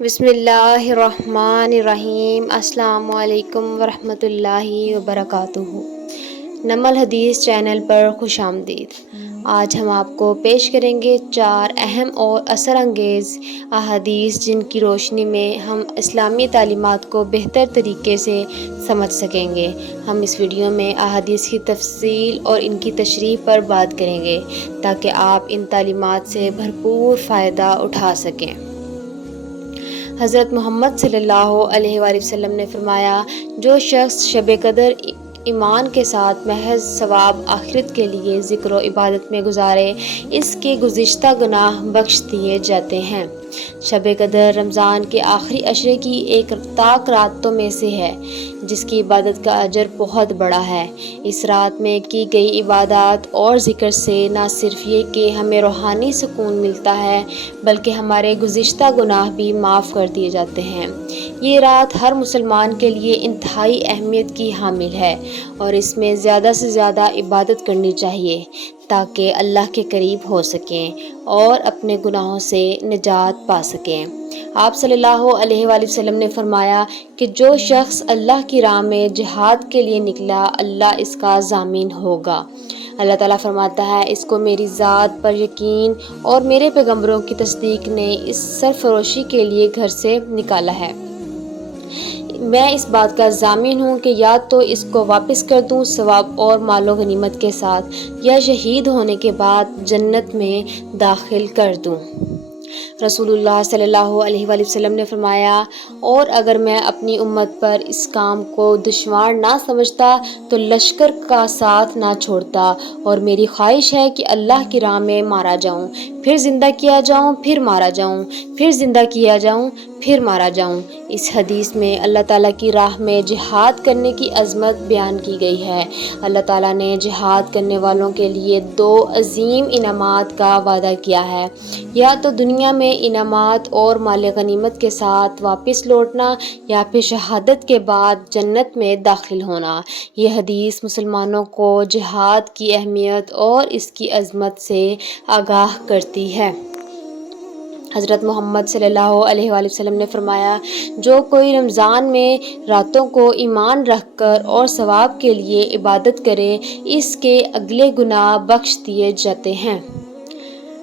بسم اللہ الرحمن الرحیم۔ السلام علیکم ورحمۃ اللہ وبرکاتہ۔ نمل حدیث چینل پر خوش آمدید۔ آج ہم آپ کو پیش کریں گے 4 اہم اور اثر انگیز احادیث جن کی روشنی میں ہم اسلامی تعلیمات کو بہتر طریقے سے سمجھ سکیں گے۔ ہم اس ویڈیو میں احادیث کی تفصیل اور ان کی تشریح پر بات کریں گے تاکہ آپ ان تعلیمات سے بھرپور فائدہ اٹھا سکیں۔ حضرت محمد صلی اللہ علیہ وآلہ وسلم نے فرمایا، جو شخص شب قدر ایمان کے ساتھ محض ثواب آخرت کے لیے ذکر و عبادت میں گزارے، اس کے گزشتہ گناہ بخش دیے جاتے ہیں۔ شب قدر رمضان کے آخری عشرے کی ایک طاق راتوں میں سے ہے جس کی عبادت کا اجر بہت بڑا ہے۔ اس رات میں کی گئی عبادات اور ذکر سے نہ صرف یہ کہ ہمیں روحانی سکون ملتا ہے بلکہ ہمارے گزشتہ گناہ بھی معاف کر دیے جاتے ہیں۔ یہ رات ہر مسلمان کے لیے انتہائی اہمیت کی حامل ہے اور اس میں زیادہ سے زیادہ عبادت کرنی چاہیے تاکہ اللہ کے قریب ہو سکیں اور اپنے گناہوں سے نجات پا سکیں۔ آپ صلی اللہ علیہ وآلہ وسلم نے فرمایا کہ جو شخص اللہ کی راہ میں جہاد کے لیے نکلا، اللہ اس کا ضامن ہوگا۔ اللہ تعالیٰ فرماتا ہے، اس کو میری ذات پر یقین اور میرے پیغمبروں کی تصدیق نے اس سرفروشی کے لیے گھر سے نکالا ہے۔ میں اس بات کا ضامن ہوں کہ یا تو اس کو واپس کر دوں ثواب اور مال و غنیمت کے ساتھ، یا شہید ہونے کے بعد جنت میں داخل کر دوں۔ رسول اللہ صلی اللہ علیہ وآلہ وسلم نے فرمایا، اور اگر میں اپنی امت پر اس کام کو دشوار نہ سمجھتا تو لشکر کا ساتھ نہ چھوڑتا، اور میری خواہش ہے کہ اللہ کی راہ میں مارا جاؤں، پھر زندہ کیا جاؤں، پھر مارا جاؤں، پھر زندہ کیا جاؤں، پھر مارا جاؤں۔ اس حدیث میں اللہ تعالیٰ کی راہ میں جہاد کرنے کی عظمت بیان کی گئی ہے۔ اللہ تعالیٰ نے جہاد کرنے والوں کے لیے 2 عظیم انعامات کا وعدہ کیا ہے، یا تو دنیا میں انعامات اور مال غنیمت کے ساتھ واپس لوٹنا، یا پھر شہادت کے بعد جنت میں داخل ہونا۔ یہ حدیث مسلمانوں کو جہاد کی اہمیت اور اس کی عظمت سے آگاہ کرتی ہے۔ حضرت محمد صلی اللہ علیہ وآلہ وسلم نے فرمایا، جو کوئی رمضان میں راتوں کو ایمان رکھ کر اور ثواب کے لیے عبادت کرے، اس کے اگلے گناہ بخش دیے جاتے ہیں۔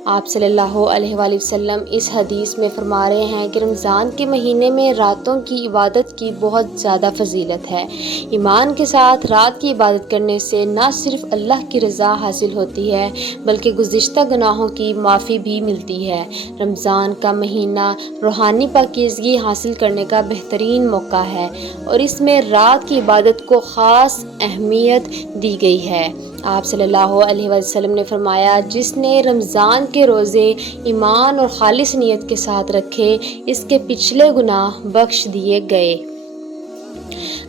آپ صلی اللہ علیہ وآلہ وسلم اس حدیث میں فرما رہے ہیں کہ رمضان کے مہینے میں راتوں کی عبادت کی بہت زیادہ فضیلت ہے۔ ایمان کے ساتھ رات کی عبادت کرنے سے نہ صرف اللہ کی رضا حاصل ہوتی ہے بلکہ گزشتہ گناہوں کی معافی بھی ملتی ہے۔ رمضان کا مہینہ روحانی پاکیزگی حاصل کرنے کا بہترین موقع ہے اور اس میں رات کی عبادت کو خاص اہمیت دی گئی ہے۔ آپ صلی اللہ علیہ وسلم نے فرمایا، جس نے رمضان کے روزے ایمان اور خالص نیت کے ساتھ رکھے، اس کے پچھلے گناہ بخش دیے گئے۔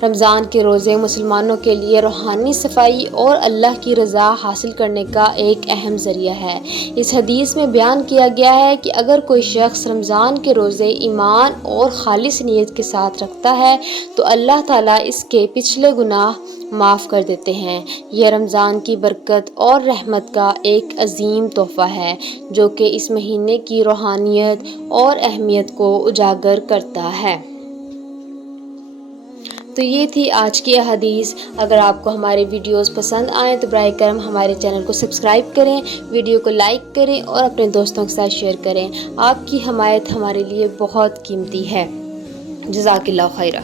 رمضان کے روزے مسلمانوں کے لیے روحانی صفائی اور اللہ کی رضا حاصل کرنے کا ایک اہم ذریعہ ہے۔ اس حدیث میں بیان کیا گیا ہے کہ اگر کوئی شخص رمضان کے روزے ایمان اور خالص نیت کے ساتھ رکھتا ہے تو اللہ تعالیٰ اس کے پچھلے گناہ معاف کر دیتے ہیں۔ یہ رمضان کی برکت اور رحمت کا ایک عظیم تحفہ ہے جو کہ اس مہینے کی روحانیت اور اہمیت کو اجاگر کرتا ہے۔ تو یہ تھی آج کی احادیث۔ اگر آپ کو ہمارے ویڈیوز پسند آئیں تو براہ کرم ہمارے چینل کو سبسکرائب کریں، ویڈیو کو لائک کریں اور اپنے دوستوں کے ساتھ شیئر کریں۔ آپ کی حمایت ہمارے لیے بہت قیمتی ہے۔ جزاک اللہ خیرہ۔